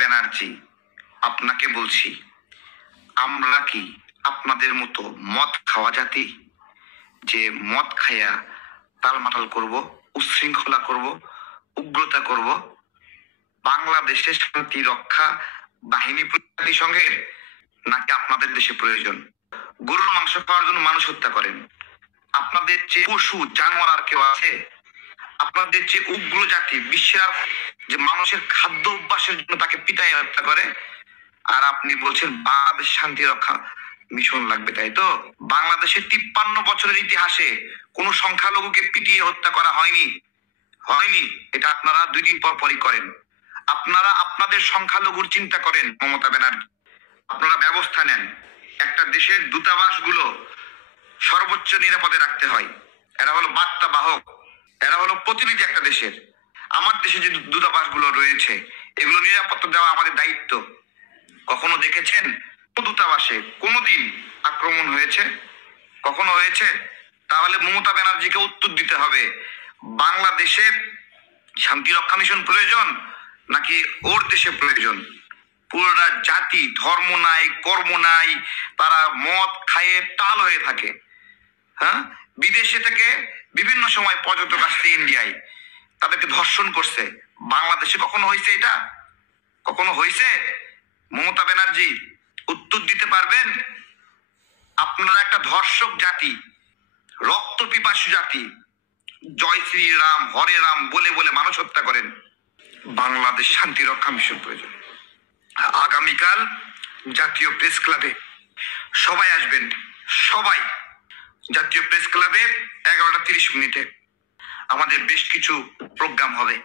ব্যানার্জি, আপনাকে বলছি, আমরা কি আপনাদের মতো মদ খাওয়া জাতি যে মদ খাইয়া টালমাটাল করব, উচ্ছৃঙ্খলা করব, উগ্রতা করব? বাংলাদেশের শান্তি রক্ষা বাহিনী জাতিসংঘের নাকি আপনাদের দেশে প্রয়োজন? গরুর মাংস খাওয়ার জন্য মানুষ হত্যা করেন। আপনাদের চেয়ে পশু জানোয়ার আর কেউ আছে? আপনাদের চেয়ে উগ্র জাতি বিশ্বের যে মানুষের খাদ্য অভ্যাসের জন্য তাকে পিটাই হত্যা করে, আর আপনি বলছেন বাংলাদেশ শান্তি রক্ষা মিশন লাগবে, তাই তো? বাংলাদেশের 53 বছরের ইতিহাসে কোন সংখ্যালঘুকে পিটিয়ে হত্যা করা হয়নি। এটা আপনারা 2 দিন পর পরই করেন। আপনারা আপনাদের সংখ্যালঘুর চিন্তা করেন মমতা ব্যানার্জি। আপনারা ব্যবস্থা নেন। একটা দেশের দূতাবাসগুলো সর্বোচ্চ নিরাপদে রাখতে হয়। এরা হলো বার্তা বাহক, এরা হলো প্রতিনিধি একটা দেশের। আমার দেশে যে দূতাবাসগুলো রয়েছে এগুলো নিরাপত্তা দেওয়া আমাদের দায়িত্ব। কখনো দেখেছেন দূতাবাসে কোনোদিন আক্রমণ হয়েছে? কখনো হয়েছে? তাহলে মমতা ব্যানার্জিকে উত্তর দিতে হবে, বাংলাদেশে শান্তি রক্ষা মিশন প্রয়োজন নাকি ওর দেশে প্রয়োজন? পুরোটা জাতি, ধর্ম নাই, কর্ম নাই, তারা মদ খায়ে টাল হয়ে থাকে। হ্যাঁ, বিদেশে থেকে বিভিন্ন সময় পর্যটক আসছে ইন্ডিয়ায়, তাদেরকে ধর্ষণ করছে। বাংলাদেশে কখনো হয়েছে এটা? কখনো হয়েছে? মমতা ব্যানার্জি উত্তর দিতে পারবেন? আপনারা একটা ধর্ষক জাতি, রক্ত পিপাসু জাতি, জয় শ্রী রাম হরে রাম বলে বলে মানুষ হত্যা করেন। বাংলাদেশে শান্তি রক্ষা মিশন প্রয়োজন। আগামীকাল জাতীয় প্রেস ক্লাবে সবাই আসবেন, সবাই। জাতীয় প্রেস ক্লাবে 11:30 আমাদের বেশ কিছু প্রোগ্রাম হবে।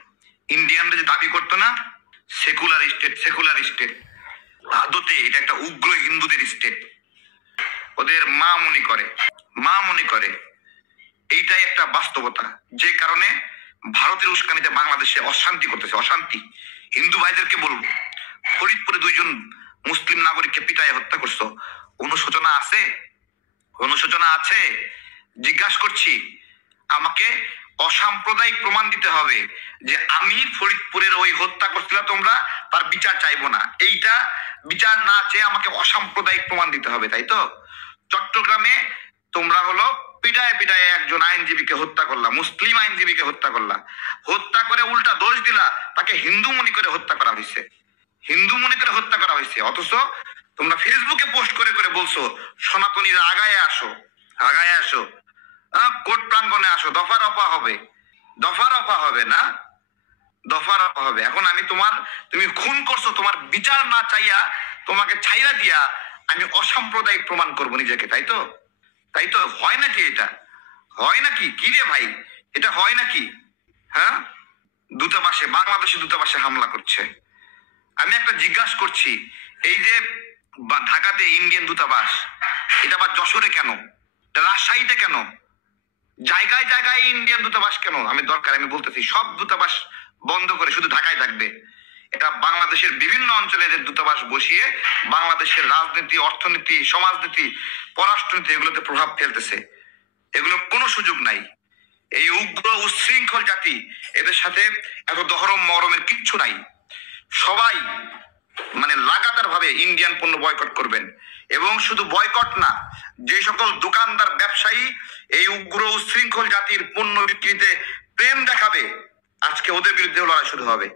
ইন্ডিয়ানরা যে দাবি করতো না সেকুলার স্টেট, আদতে এটা একটা উগ্র হিন্দুদের স্টেট। ওদের মা মনে করে এইটাই একটা বাস্তবতা, যে কারণে ভারতের উস্কানিতে বাংলাদেশে অশান্তি করতেছে। অশান্তি হিন্দু ভাইদেরকে বলবো, ফরিদপুরে 2 জন মুসলিম নাগরিককে পিটায় হত্যা করছো, অনুশোচনা আছে? জিজ্ঞাসা করছি, আমাকে অসাম্প্রদায়িক প্রমাণ দিতে হবে যে আমি ফরিদপুরের ওই হত্যা করছিলাম, তোমরা তার বিচার চাইবো না। এইটা বিচার না চেয়ে আমাকে অসাম্প্রদায়িক প্রমাণ দিতে হবে, তাই তো? চট্টগ্রামে তোমরা হলো পিটায় একজন আইনজীবীকে হত্যা করলা, মুসলিম আইনজীবীকে হত্যা করলা, হত্যা করে উল্টা দোষ দিলা, তাকে হিন্দু মনে করে হত্যা করা হয়েছে। অথচ তোমরা ফেসবুকে পোস্ট করে করে বলছো সনাতনীরা আগায় আসো, কোর্ট প্রাঙ্গণে আসো, দফা রফা হবে। এখন আমি তুমি খুন করছো, তোমার বিচার না চাইয়া তোমাকে ছাইরা দিয়া আমি অসাম্প্রদায়িক প্রমাণ করবো নিজেকে, তাই তো? হয় নাকি এটা? হয় নাকি? কি রে ভাই, এটা হয় নাকি? হ্যাঁ, বাংলাদেশের দূতাবাসে হামলা করছে। আমি একটা জিজ্ঞাসা করছি, এই যে ঢাকাতে ইন্ডিয়ান দূতাবাস, এটা আবার যশোরে কেন? রাজশাহীতে কেন? জায়গায় জায়গায় ইন্ডিয়ান দূতাবাস কেন? আমি বলতেছি সব দূতাবাস বন্ধ করে শুধু ঢাকায় থাকবে। এটা বাংলাদেশের বিভিন্ন অঞ্চলে এদের দূতাবাস বসিয়ে বাংলাদেশের রাজনীতি, অর্থনীতি, সমাজনীতি, পররাষ্ট্রনীতি এগুলোতে প্রভাব ফেলতেছে। এগুলো কোনো সুযোগ নাই। এই উগ্র উচ্ছৃঙ্খল জাতি, এদের সাথে এত দহরম মহরমের কিচ্ছু নাই। সবাই লাগাতার ভাবে ইন্ডিয়ান পণ্য বয়কট করবেন। এবং শুধু বয়কট না, যে সকল দোকানদার ব্যবসায়ী এই উগ্র উচ্ছৃঙ্খল জাতির পণ্য বিক্রিতে প্রেম দেখাবে, আজকে ওদের বিরুদ্ধে লড়াই শুরু হবে।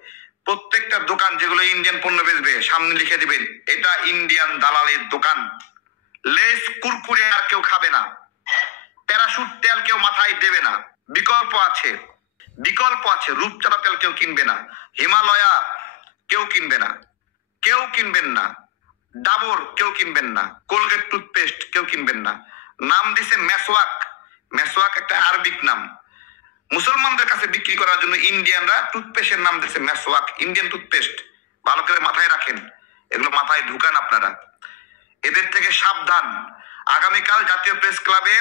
প্রত্যেকটা দোকান যেগুলো ইন্ডিয়ান পণ্য বেচবে সামনে লিখে দিবেন এটা ইন্ডিয়ান দালালের দোকান। লেস কুরকুরে আর কেউ খাবে না, প্যারাশুট তেল কেউ মাথায় দেবে না। বিকল্প আছে, রূপচাঁদা তেল কেউ কিনবে না, হিমালয়া কেউ কিনবেন না, ডাবর কেউ কিনবেন না, কোলগেট টুথপেস্ট কেউ কিনবেন না। নাম দিছে মেসওয়াক একটা আরবিক নাম। মুসলমানদের কাছে বিক্রি করার জন্য ইন্ডিয়ানরা টুথপেস্টের নাম দিচ্ছে মেসওয়াক, ইন্ডিয়ান টুথপেস্ট। ভালো করে মাথায় রাখেন, এগুলো মাথায় ঢুকান আপনারা। এদের থেকে সাবধান। আগামীকাল জাতীয় প্রেস ক্লাবে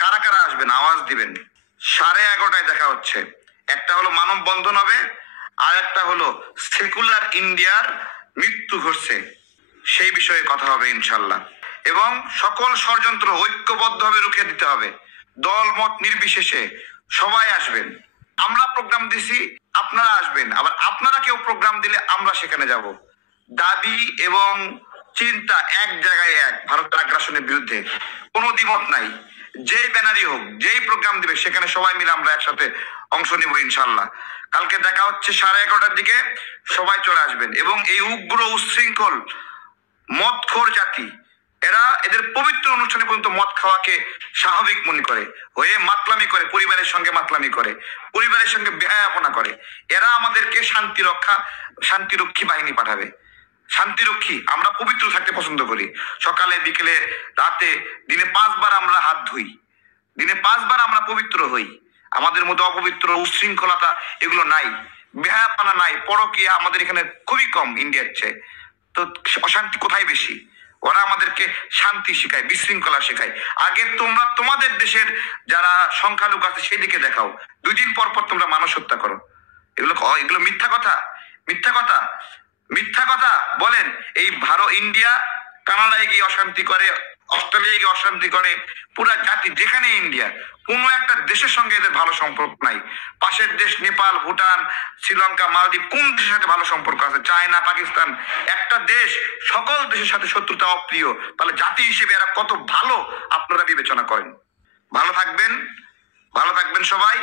কারা কারা আসবেন আওয়াজ দিবেন। 11:30 দেখা হচ্ছে। একটা হলো মানববন্ধন হবে, আর একটা হলো সেকুলার ইন্ডিয়ার মৃত্যু ঘটছে, সেই বিষয়ে কথা হবে ইনশাল্লাহ। এবং সকল ষড়যন্ত্র ঐক্যবদ্ধভাবে রুখে দিতে হবে, দল মত নির্বিশেষে সবাই আসবেন। আমরা প্রোগ্রাম দিছি, আপনারা আসবেন, আবার আপনারা কেউ প্রোগ্রাম দিলে আমরা সেখানে যাব। দাবি এবং চিন্তা এক জায়গায় এক, ভারতের আগ্রাসনের বিরুদ্ধে কোনো দ্বিমত নাই। যেই ব্যানারই হোক, যেই প্রোগ্রাম দিবে, সেখানে সবাই মিলে আমরা একসাথে অংশ নিব ইনশাল্লাহ। কালকে দেখা হচ্ছে 11:30টার দিকে, সবাই চলে আসবেন। এবং এই উগ্র উচ্ছৃঙ্খল মদখোর জাতি, এরা এদের পবিত্র অনুষ্ঠানে পর্যন্ত মদ খাওয়াকে স্বাভাবিক মনে করে, হয়ে মাতলামি করে, পরিবারের সঙ্গে মাতলামি করে, পরিবারের সঙ্গে বেহায়াপনা করে। এরা আমাদেরকে শান্তিরক্ষী বাহিনী পাঠাবে। শান্তিরক্ষী, আমরা পবিত্র থাকতে পছন্দ করি। সকালে, বিকেলে, রাতে, দিনে 5 বার আমরা হাত ধুই, দিনে 5 বার আমরা পবিত্র হই। আমাদের মধ্যে অপবিত্র, উচ্ছৃঙ্খলতা এগুলো নাই, বেহায়াপনা নাই, পরকীয়া আমাদের এখানে খুবই কম ইন্ডিয়ার চেয়ে। তো অশান্তি কোথায় বেশি? ওরা আমাদেরকে শান্তি শেখায়, বিশৃঙ্খলা শেখায়। আগে তোমরা তোমাদের দেশের যারা সংখ্যালঘু আছে সেদিকে দেখাও, 2 দিন পর পর তোমরা মানুষ হত্যা করো। এগুলো মিথ্যা কথা, মিথ্যা কথা, মিথ্যা কথা বলেন। এই ইন্ডিয়া কানাডায় গিয়ে অশান্তি করে, অস্ট্রেলিয়ায় গিয়ে অশান্তি করে, পুরা জাতি যেখানে ইন্ডিয়া, কোনো একটা দেশের সঙ্গে এদের ভালো সম্পর্ক নাই। পাশের দেশ নেপাল, ভুটান, শ্রীলঙ্কা, মালদ্বীপ, কোন দেশের সাথে ভালো সম্পর্ক আছে? চায়না, পাকিস্তান, একটা দেশ সকল দেশের সাথে শত্রুতা অপ্রিয়। তাহলে জাতি হিসেবে এরা কত ভালো আপনারা বিবেচনা করেন। ভালো থাকবেন, ভালো থাকবেন সবাই।